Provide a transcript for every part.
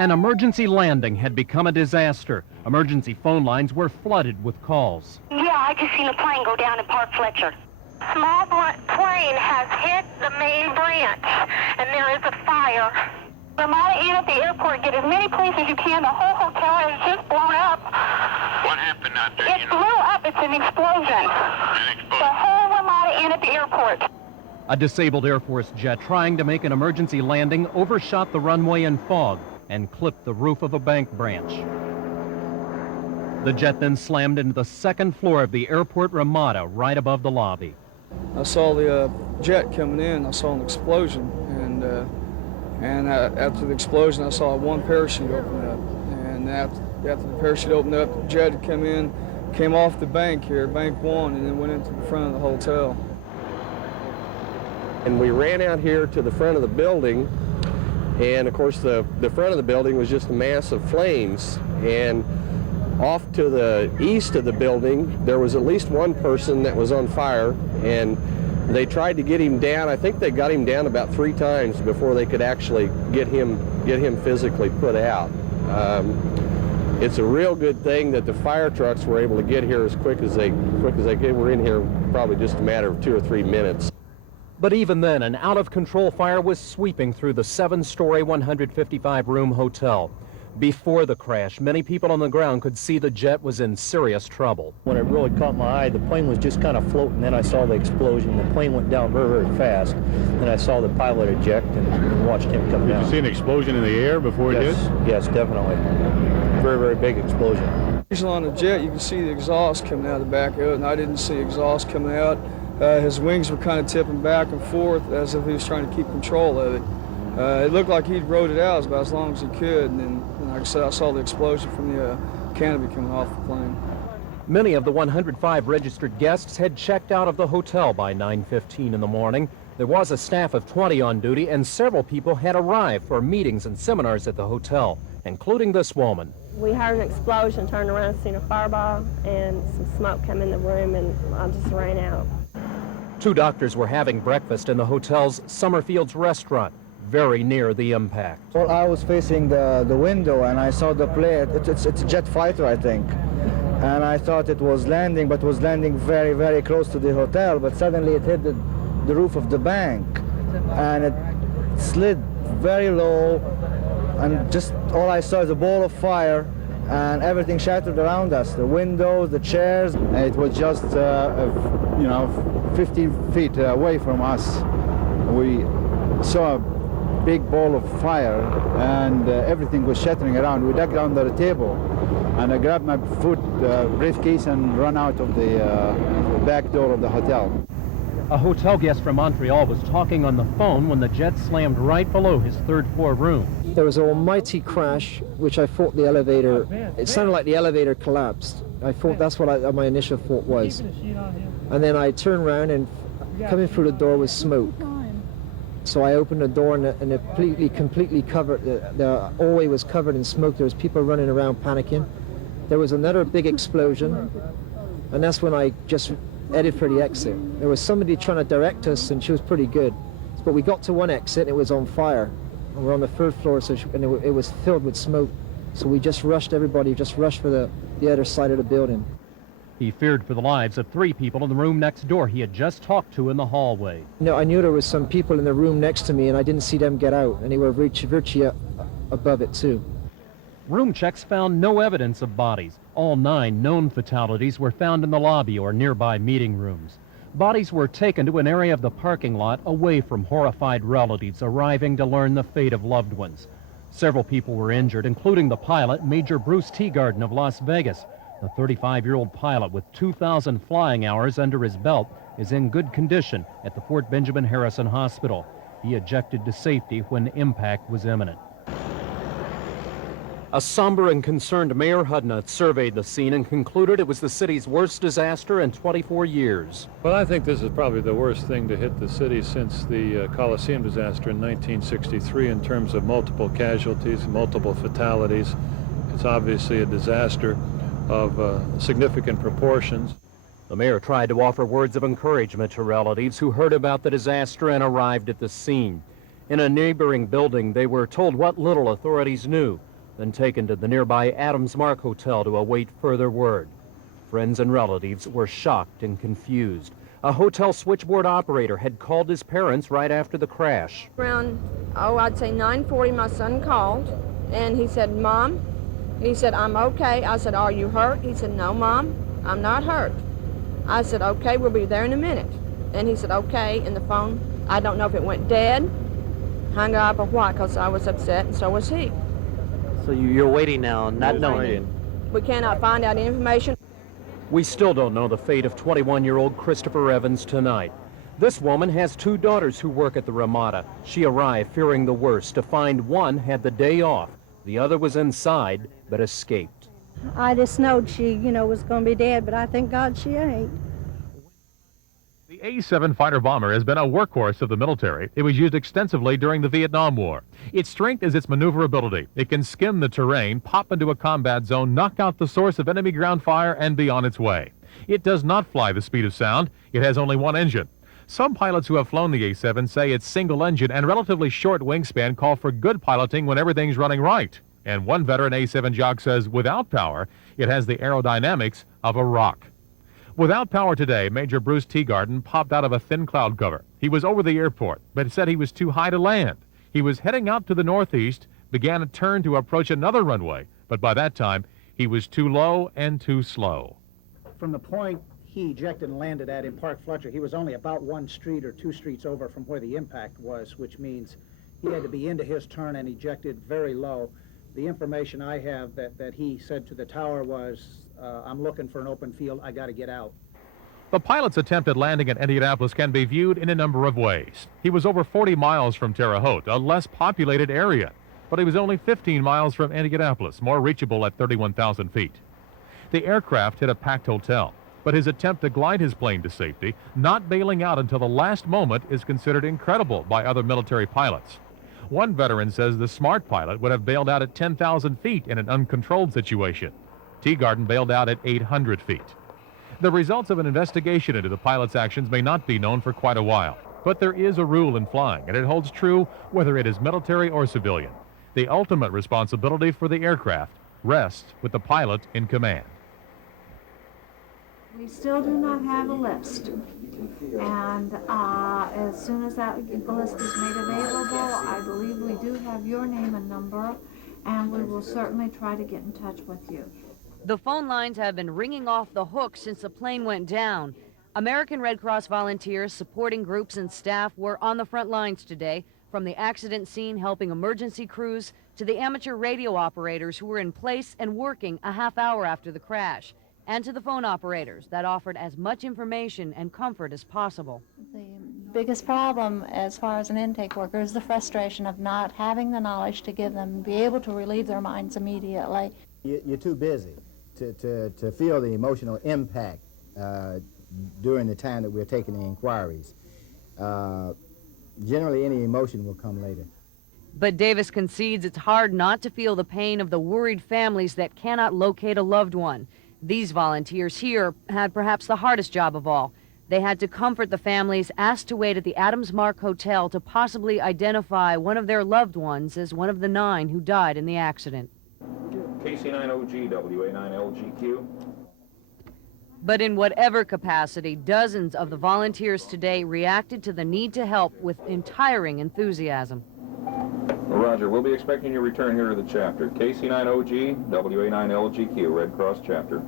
An emergency landing had become a disaster. Emergency phone lines were flooded with calls. Yeah, I just seen a plane go down in Park Fletcher. Small plane has hit the main branch, and there is a fire. Ramada Inn at the airport, get as many police as you can. The whole hotel has just blown up. What happened out there? It blew up. It's an explosion. The whole Ramada Inn at the airport. A disabled Air Force jet trying to make an emergency landing overshot the runway in fog and clipped the roof of a bank branch. The jet then slammed into the second floor of the airport Ramada right above the lobby. I saw the jet coming in. I saw an explosion, and after the explosion, I saw one parachute open up. And after the parachute opened up, the jet had come in, came off the bank here, Bank 1, and then went into the front of the hotel. And we ran out here to the front of the building, and of course the front of the building was just a mass of flames. And off to the east of the building, there was at least one person that was on fire, and they tried to get him down. I think they got him down about 3 times before they could actually get him physically put out. It's a real good thing that the fire trucks were able to get here as quick as they could. We're in here probably just a matter of 2 or 3 minutes. But even then, an out-of-control fire was sweeping through the 7-story, 155-room hotel. Before the crash, many people on the ground could see the jet was in serious trouble. When it really caught my eye, the plane was just kind of floating. Then I saw the explosion. The plane went down very, very fast. Then I saw the pilot eject and watched him come down. Did you see an explosion in the air before it hit? Yes, definitely. Very, very big explosion. Usually on the jet, you can see the exhaust coming out of the back of it, and I didn't see exhaust coming out. His wings were kind of tipping back and forth as if he was trying to keep control of it. It looked like he'd rode it out about as long as he could, and then, like I said, I saw the explosion from the canopy coming off the plane. Many of the 105 registered guests had checked out of the hotel by 9:15 in the morning. There was a staff of 20 on duty, and several people had arrived for meetings and seminars at the hotel, including this woman. We heard an explosion, turned around, seen a fireball, and some smoke come in the room, and I just ran out. 2 doctors were having breakfast in the hotel's Summerfields restaurant, very near the impact. Well, I was facing the window, and I saw the plane. It's a jet fighter, I think. And I thought it was landing, but it was landing very, very close to the hotel. But suddenly it hit the roof of the bank, and it slid very low. And just all I saw is a ball of fire, and everything shattered around us. The windows, the chairs. It was just, 50 feet away from us. We saw a big ball of fire, and everything was shattering around. We dug under the table, and I grabbed my briefcase and ran out of the back door of the hotel. A hotel guest from Montreal was talking on the phone when the jet slammed right below his 3rd-floor room. There was an almighty crash, which I thought the elevator, it sounded like the elevator collapsed. I thought that's what my initial thought was. And then I turned around, and coming through the door was smoke. So I opened the door, and it completely covered, the hallway was covered in smoke. There was people running around panicking. There was another big explosion, and that's when I just headed for the exit. There was somebody trying to direct us, and she was pretty good. But we got to one exit, and it was on fire. And we're on the 3rd floor, and it was filled with smoke. So we just rushed, everybody just rushed for the other side of the building. He feared for the lives of 3 people in the room next door he had just talked to in the hallway. No, I knew there was some people in the room next to me, and I didn't see them get out, and they were virtually above it too. Room checks found no evidence of bodies. All 9 known fatalities were found in the lobby or nearby meeting rooms. Bodies were taken to an area of the parking lot away from horrified relatives arriving to learn the fate of loved ones. Several people were injured, including the pilot, Major Bruce Teagarden of Las Vegas. The 35-year-old pilot with 2,000 flying hours under his belt is in good condition at the Fort Benjamin Harrison Hospital. He ejected to safety when impact was imminent. A somber and concerned Mayor Hudna surveyed the scene and concluded it was the city's worst disaster in 24 years. Well, I think this is probably the worst thing to hit the city since the Coliseum disaster in 1963 in terms of multiple casualties, multiple fatalities. It's obviously a disaster of significant proportions. The mayor tried to offer words of encouragement to relatives who heard about the disaster and arrived at the scene. In a neighboring building, they were told what little authorities knew. then taken to the nearby Adams Mark Hotel to await further word. Friends and relatives were shocked and confused. A hotel switchboard operator had called his parents right after the crash. Around, I'd say 9:40, my son called, and he said, "Mom," he said, "I'm okay." I said, "Are you hurt?" He said, "No, Mom, I'm not hurt." I said, "Okay, we'll be there in a minute." And he said, "Okay," in the phone. I don't know if it went dead, hung up, or what, because I was upset, and so was he. So you're waiting now, not knowing. We cannot find out information. We still don't know the fate of 21-year-old Christopher Evans tonight. This woman has two daughters who work at the Ramada. She arrived fearing the worst to find one had the day off. The other was inside, but escaped. I just knowed she, was going to be dead, but I thank God she ain't. The A-7 fighter bomber has been a workhorse of the military. It was used extensively during the Vietnam War. Its strength is its maneuverability. It can skim the terrain, pop into a combat zone, knock out the source of enemy ground fire, and be on its way. It does not fly the speed of sound. It has only one engine. Some pilots who have flown the A-7 say its single engine and relatively short wingspan call for good piloting when everything's running right. And one veteran A-7 jock says without power, it has the aerodynamics of a rock. Without power today, Major Bruce Teagarden popped out of a thin cloud cover. He was over the airport, but said he was too high to land. He was heading out to the northeast, began a turn to approach another runway, but by that time, he was too low and too slow. From the point he ejected and landed at in Park Fletcher, he was only about 1 street or 2 streets over from where the impact was, which means he had to be into his turn and ejected very low. The information I have that he said to the tower was, "I'm looking for an open field, I got to get out." The pilot's attempt at landing in Indianapolis can be viewed in a number of ways. He was over 40 miles from Terre Haute, a less populated area, but he was only 15 miles from Indianapolis, more reachable at 31,000 feet. The aircraft hit a packed hotel, but his attempt to glide his plane to safety, not bailing out until the last moment, is considered incredible by other military pilots. One veteran says the smart pilot would have bailed out at 10,000 feet in an uncontrolled situation. Teagarden bailed out at 800 feet. The results of an investigation into the pilot's actions may not be known for quite a while, but there is a rule in flying, and it holds true whether it is military or civilian. The ultimate responsibility for the aircraft rests with the pilot in command. We still do not have a list, and as soon as that list is made available, I believe we do have your name and number, and we will certainly try to get in touch with you. The phone lines have been ringing off the hook since the plane went down. American Red Cross volunteers, supporting groups and staff were on the front lines today, from the accident scene helping emergency crews to the amateur radio operators who were in place and working a half hour after the crash, and to the phone operators that offered as much information and comfort as possible. The biggest problem as far as an intake worker is the frustration of not having the knowledge to give them, be able to relieve their minds immediately. You're too busy to feel the emotional impact during the time that we're taking the inquiries. Generally, any emotion will come later. But Davis concedes it's hard not to feel the pain of the worried families that cannot locate a loved one. These volunteers here had perhaps the hardest job of all. They had to comfort the families asked to wait at the Adams Mark Hotel to possibly identify one of their loved ones as one of the 9 who died in the accident. KC9OG, WA9LGQ. But in whatever capacity, dozens of the volunteers today reacted to the need to help with untiring enthusiasm. Roger, we'll be expecting your return here to the chapter. KC9OG, WA9LGQ, Red Cross chapter.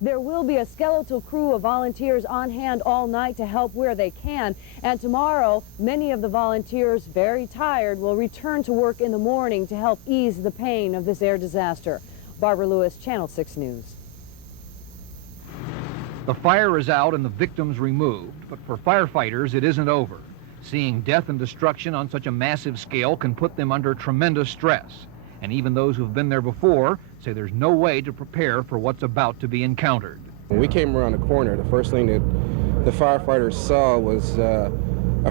There will be a skeletal crew of volunteers on hand all night to help where they can. And tomorrow, many of the volunteers, very tired, will return to work in the morning to help ease the pain of this air disaster. Barbara Lewis, Channel 6 News. The fire is out and the victims removed, but for firefighters, it isn't over. Seeing death and destruction on such a massive scale can put them under tremendous stress. And even those who've been there before say there's no way to prepare for what's about to be encountered. When we came around the corner, the first thing that the firefighters saw was a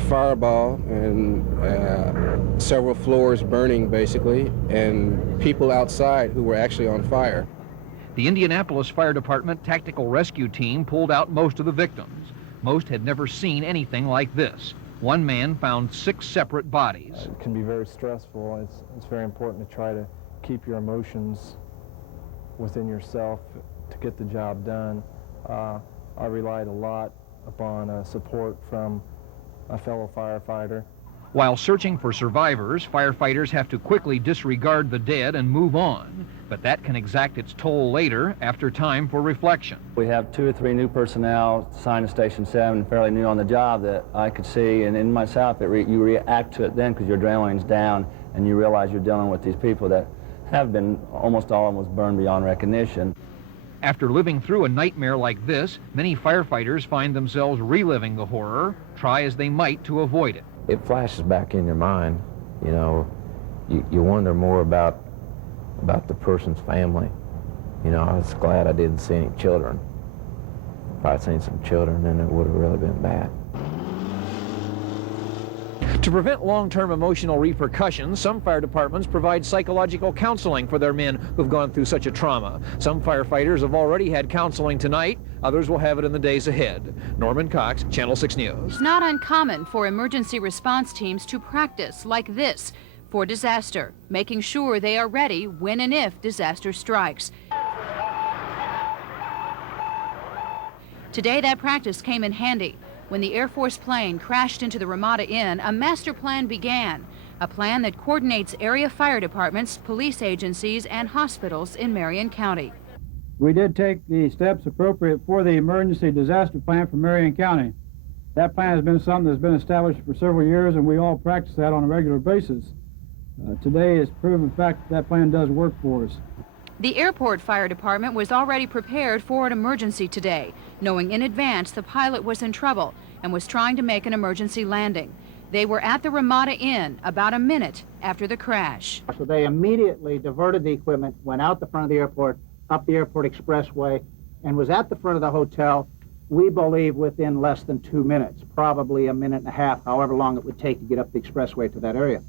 fireball and several floors burning, basically, and people outside who were actually on fire. The Indianapolis Fire Department Tactical Rescue Team pulled out most of the victims. Most had never seen anything like this. One man found 6 separate bodies. It can be very stressful. It's very important to try to keep your emotions within yourself to get the job done. I relied a lot upon support from a fellow firefighter. While searching for survivors, firefighters have to quickly disregard the dead and move on, but that can exact its toll later after time for reflection. We have 2 or 3 new personnel assigned to Station 7, fairly new on the job, that I could see, and in myself, you react to it then because your adrenaline's down and you realize you're dealing with these people that have been almost all almost burned beyond recognition. After living through a nightmare like this, many firefighters find themselves reliving the horror, try as they might to avoid it. It flashes back in your mind, you know, you wonder more about the person's family. You know, I was glad I didn't see any children. If I'd seen some children, then it would have really been bad. To prevent long-term emotional repercussions, some fire departments provide psychological counseling for their men who've gone through such a trauma. Some firefighters have already had counseling tonight. Others will have it in the days ahead. Norman Cox, Channel 6 News. It's not uncommon for emergency response teams to practice like this for disaster, making sure they are ready when and if disaster strikes. Today, that practice came in handy. When the Air Force plane crashed into the Ramada Inn, a master plan began, a plan that coordinates area fire departments, police agencies, and hospitals in Marion County. We did take the steps appropriate for the emergency disaster plan for Marion County. That plan has been something that's been established for several years, and we all practice that on a regular basis. Today is proven fact that plan does work for us. The airport fire department was already prepared for an emergency today, knowing in advance the pilot was in trouble and was trying to make an emergency landing. They were at the Ramada Inn about a minute after the crash. So they immediately diverted the equipment, went out the front of the airport, up the airport expressway, and was at the front of the hotel, we believe within less than 2 minutes, probably a minute and a half, however long it would take to get up the expressway to that area.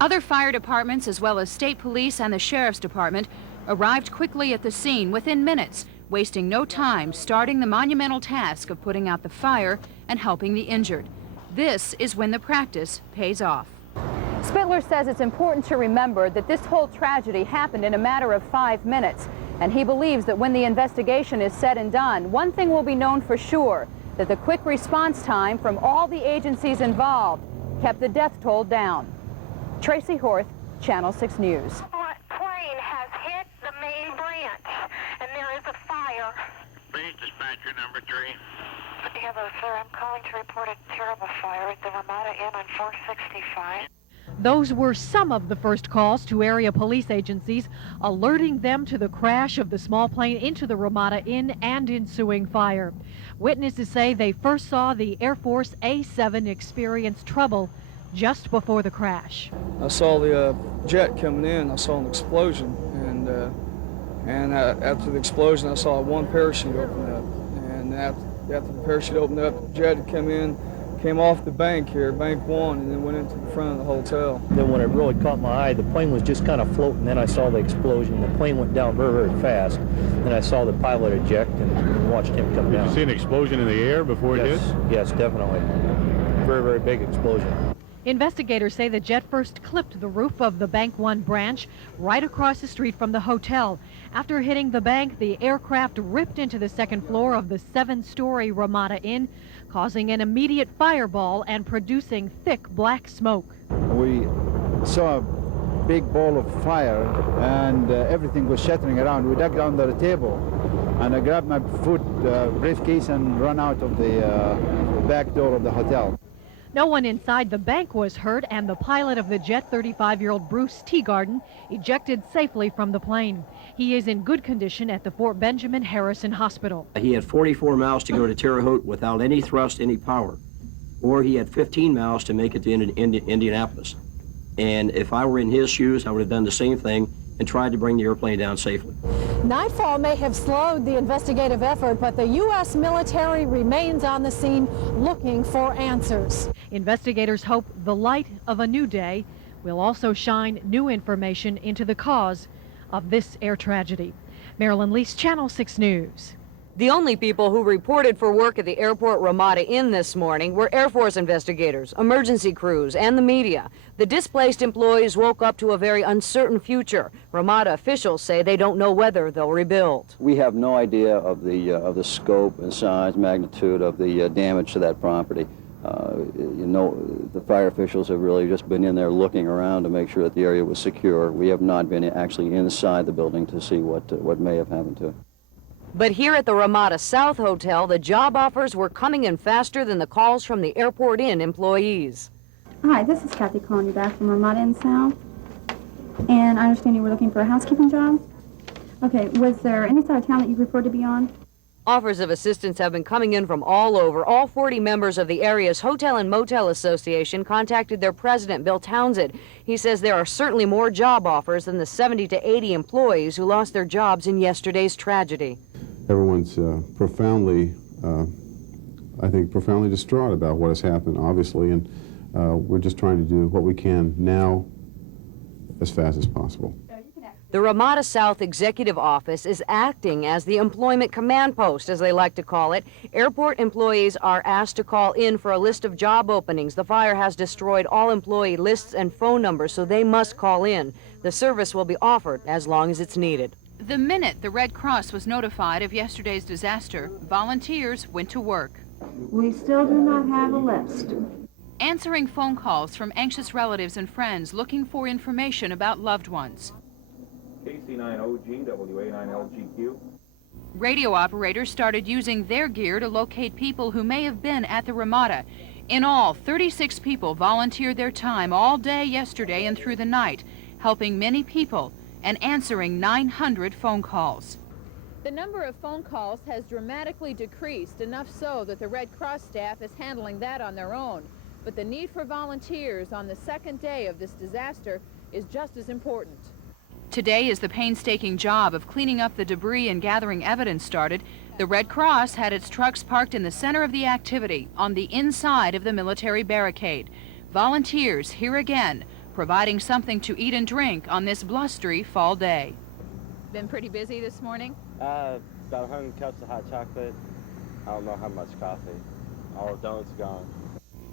Other fire departments, as well as state police and the sheriff's department, arrived quickly at the scene within minutes, wasting no time starting the monumental task of putting out the fire and helping the injured. This is when the practice pays off. Spittler says it's important to remember that this whole tragedy happened in a matter of 5 minutes, and he believes that when the investigation is said and done, one thing will be known for sure, that the quick response time from all the agencies involved kept the death toll down. Tracy Horth, Channel 6 News. Plane has hit the main branch, and there is a fire. Please dispatcher number 3. Hello, sir. I'm calling to report a terrible fire at the Ramada Inn on 465. Those were some of the first calls to area police agencies, alerting them to the crash of the small plane into the Ramada Inn and ensuing fire. Witnesses say they first saw the Air Force A-7 experience trouble just before the crash. I saw the jet coming in. I saw an explosion, and after the explosion, I saw one parachute open up. And after the parachute opened up, the jet had come in, came off the bank here, Bank 1, and then went into the front of the hotel. Then when it really caught my eye, the plane was just kind of floating. Then I saw the explosion. The plane went down very, very fast. Then I saw the pilot eject and watched him come down. Did you see an explosion in the air before it hit? Yes, definitely. Very, very big explosion. Investigators say the jet first clipped the roof of the Bank 1 branch right across the street from the hotel. After hitting the bank, the aircraft ripped into the second floor of the 7-story Ramada Inn, causing an immediate fireball and producing thick black smoke. We saw a big ball of fire, and everything was shattering around. We dug under the table, and I grabbed my briefcase and ran out of the back door of the hotel. No one inside the bank was hurt, and the pilot of the jet, 35-year-old Bruce Teagarden, ejected safely from the plane. He is in good condition at the Fort Benjamin Harrison Hospital. He had 44 miles to go to Terre Haute without any thrust, any power. Or he had 15 miles to make it to Indianapolis. And if I were in his shoes, I would have done the same thing and tried to bring the airplane down safely. Nightfall may have slowed the investigative effort, but the U.S. military remains on the scene looking for answers. Investigators hope the light of a new day will also shine new information into the cause of this air tragedy. Marilyn Lease, Channel 6 News. The only people who reported for work at the airport Ramada Inn this morning were Air Force investigators, emergency crews, and the media. The displaced employees woke up to a very uncertain future. Ramada officials say they don't know whether they'll rebuild. We have no idea of the scope and size, magnitude of the damage to that property. The fire officials have really just been in there looking around to make sure that the area was secure. We have not been actually inside the building to see what may have happened to it. But here at the Ramada South Hotel, the job offers were coming in faster than the calls from the Airport Inn employees. Hi, this is Kathy calling you back from Ramada Inn South. And I understand you were looking for a housekeeping job? Okay, was there any side of town that you preferred to be on? Offers of assistance have been coming in from all over. All 40 members of the area's Hotel and Motel Association contacted their president, Bill Townsend. He says there are certainly more job offers than the 70 to 80 employees who lost their jobs in yesterday's tragedy. Everyone's profoundly distraught about what has happened, obviously, and we're just trying to do what we can now as fast as possible. The Ramada South Executive Office is acting as the employment command post, as they like to call it. Airport employees are asked to call in for a list of job openings. The fire has destroyed all employee lists and phone numbers, so they must call in. The service will be offered as long as it's needed. The minute the Red Cross was notified of yesterday's disaster, volunteers went to work. We still do not have a list. Answering phone calls from anxious relatives and friends looking for information about loved ones. KC9OG, WA9LGQ. Radio operators started using their gear to locate people who may have been at the Ramada. In all, 36 people volunteered their time all day yesterday and through the night, helping many people and answering 900 phone calls. The number of phone calls has dramatically decreased, enough so that the Red Cross staff is handling that on their own. But the need for volunteers on the second day of this disaster is just as important. Today, as the painstaking job of cleaning up the debris and gathering evidence started, the Red Cross had its trucks parked in the center of the activity, on the inside of the military barricade. Volunteers here again, providing something to eat and drink on this blustery fall day. Been pretty busy this morning? About 100 cups of hot chocolate. I don't know how much coffee. All the donuts gone.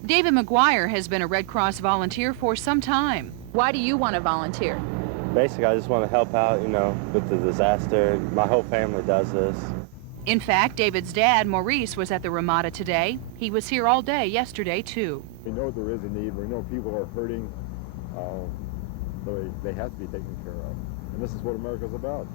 David McGuire has been a Red Cross volunteer for some time. Why do you want to volunteer? Basically, I just want to help out, with the disaster. My whole family does this. In fact, David's dad, Maurice, was at the Ramada today. He was here all day yesterday, too. We know there is a need. We know people are hurting. So they have to be taken care of. And this is what America's about.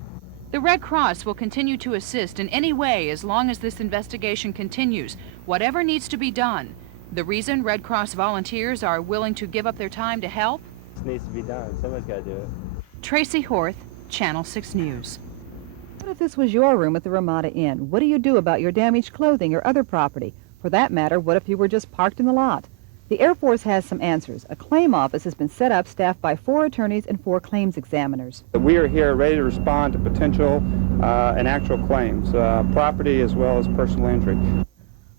The Red Cross will continue to assist in any way as long as this investigation continues, whatever needs to be done. The reason Red Cross volunteers are willing to give up their time to help? This needs to be done. Somebody's got to do it. Tracy Horth, Channel 6 News. What if this was your room at the Ramada Inn? What do you do about your damaged clothing or other property? For that matter, what if you were just parked in the lot? The Air Force has some answers. A claim office has been set up, staffed by 4 attorneys and 4 claims examiners. We are here ready to respond to potential and actual claims, property as well as personal injury.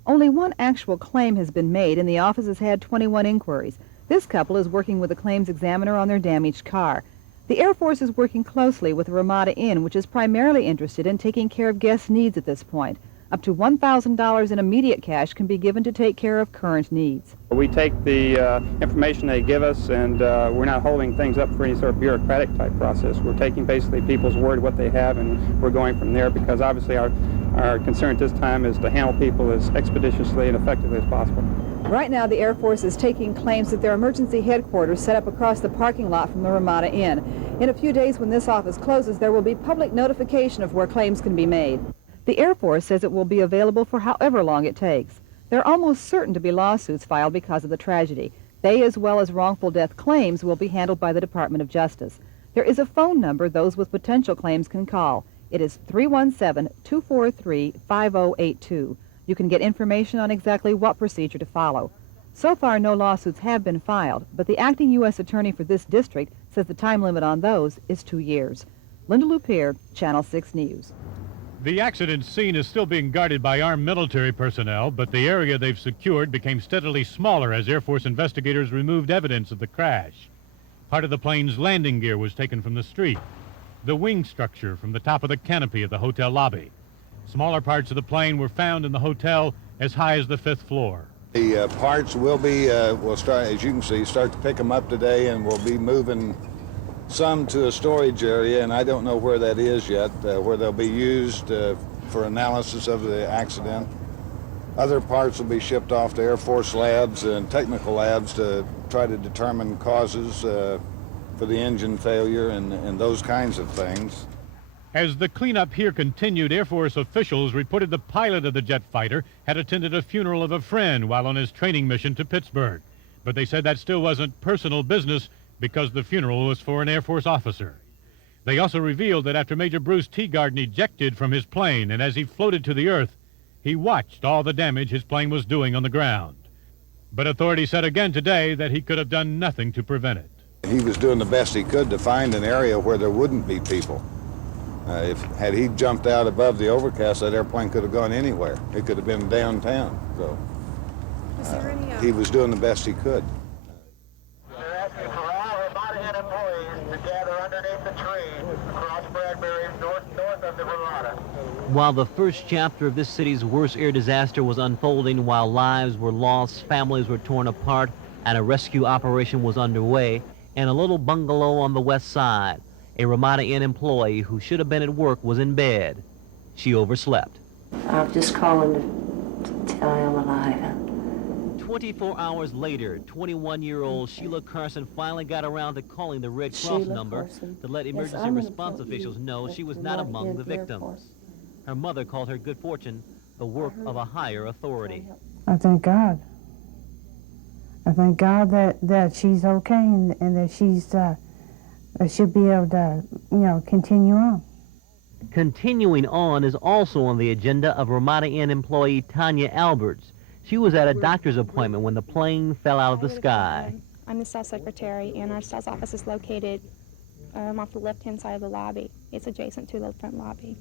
Only 1 actual claim has been made, and the office has had 21 inquiries. This couple is working with a claims examiner on their damaged car. The Air Force is working closely with the Ramada Inn, which is primarily interested in taking care of guests' needs at this point. Up to $1,000 in immediate cash can be given to take care of current needs. We take the information they give us, and we're not holding things up for any sort of bureaucratic type process. We're taking basically people's word, what they have, and we're going from there, because obviously our concern at this time is to handle people as expeditiously and effectively as possible. Right now, the Air Force is taking claims at their emergency headquarters set up across the parking lot from the Ramada Inn. In a few days, when this office closes, there will be public notification of where claims can be made. The Air Force says it will be available for however long it takes. There are almost certain to be lawsuits filed because of the tragedy. They, as well as wrongful death claims, will be handled by the Department of Justice. There is a phone number those with potential claims can call. It is 317-243-5082. You can get information on exactly what procedure to follow. So far, no lawsuits have been filed, but the acting U.S. attorney for this district says the time limit on those is 2 years. Linda Lupier, Channel 6 News. The accident scene is still being guarded by armed military personnel, but the area they've secured became steadily smaller as Air Force investigators removed evidence of the crash. Part of the plane's landing gear was taken from the street, the wing structure from the top of the canopy of the hotel lobby. Smaller parts of the plane were found in the hotel as high as the 5th floor. The parts will be, we'll start, as you can see, start to pick them up today, and we'll be moving some to a storage area, and I don't know where that is yet, where they'll be used for analysis of the accident. Other parts will be shipped off to Air Force labs and technical labs to try to determine causes for the engine failure and those kinds of things. As the cleanup here continued, Air Force officials reported the pilot of the jet fighter had attended a funeral of a friend while on his training mission to Pittsburgh. But they said that still wasn't personal business because the funeral was for an Air Force officer. They also revealed that after Major Bruce Teagarden ejected from his plane and as he floated to the earth, he watched all the damage his plane was doing on the ground. But authorities said again today that he could have done nothing to prevent it. He was doing the best he could to find an area where there wouldn't be people. Had he jumped out above the overcast, that airplane could have gone anywhere. It could have been downtown. So he was doing the best he could. They're asking for all Ramada Inn employees to gather underneath the tree across Bradbury, north of the Ramada. While the first chapter of this city's worst air disaster was unfolding, while lives were lost, families were torn apart, and a rescue operation was underway, in a little bungalow on the west side, a Ramada Inn employee who should have been at work was in bed. She overslept. I'm just calling to tell you I'm alive. 24 hours later, 21-year-old Sheila Carson finally got around to calling the Red Cross number to let emergency response officials know she was not among the victims. Her mother called her good fortune the work of a higher authority. I thank God. I thank God that she's okay and that she'll be able to, continue on. Continuing on is also on the agenda of Ramada Inn employee Tanya Alberts. She was at a doctor's appointment when the plane fell out of the sky. I'm the sales secretary, and our sales office is located off the left-hand side of the lobby. It's adjacent to the front lobby.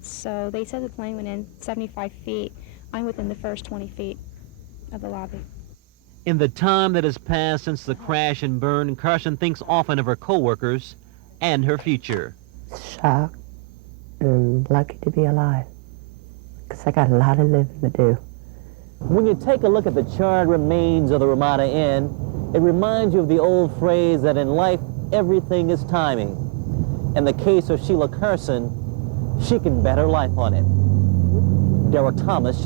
So they said the plane went in 75 feet. I'm within the first 20 feet of the lobby. In the time that has passed since the crash and burn, Carson thinks often of her co-workers and her future. Shocked and lucky to be alive, because I got a lot of living to do. When you take a look at the charred remains of the Ramada Inn, it reminds you of the old phrase that in life, everything is timing. In the case of Sheila Carson, she can bet her life on it. Derek Thomas, Channel